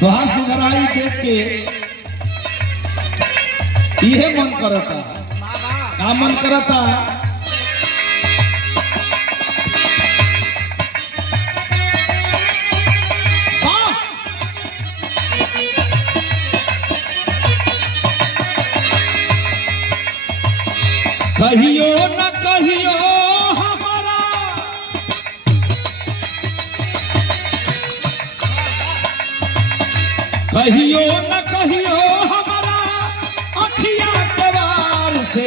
तोहार सुघराई देख के इहे मन करता। का मन करता? कहियो न कहियो हमारा कहियो न कहियो हमारा अखिया के वार से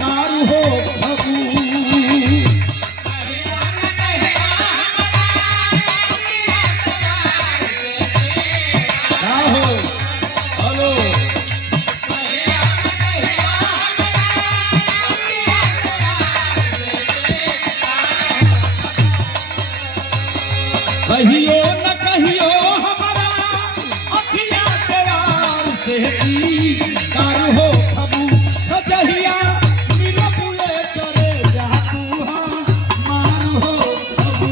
कार हो प्रभु। कहियो न कहियो हमारा अखिया के वार से कार हो प्रभु। कजहिया मिलबुए करे जातू मार हो प्रभु।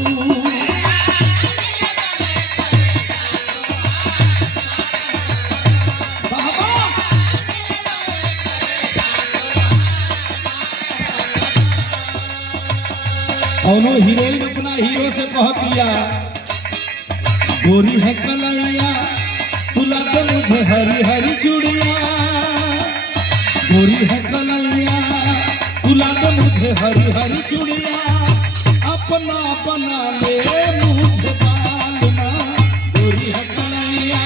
बाबा कौनो हीरोइन अपना हीरो से कह दिया, गोरी है कलैया तुला दे मुझे हरी हरी चूड़िया। गोरी है कलैया तुला दे मुझे हरी हरी चूड़िया। अपना बना ले मुझे बालना। गोरी है कलैया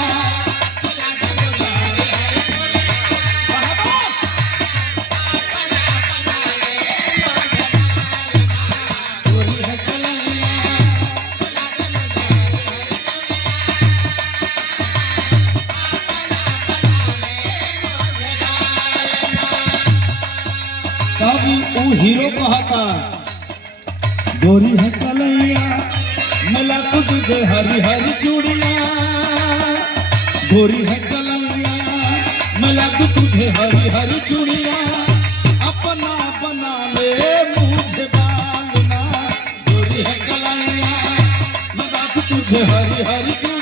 गोरी है कलैया। तब वो हीरो कहता, गोरी है कलैया मिला तुझे हरी हरी चूड़िया। गोरी है कलैया मिला तुझे हरी हरी चूड़िया। अपना बना ले मुझे बालना। गोरी है कलैया मिला तुझे हरी हरी चूड़िया।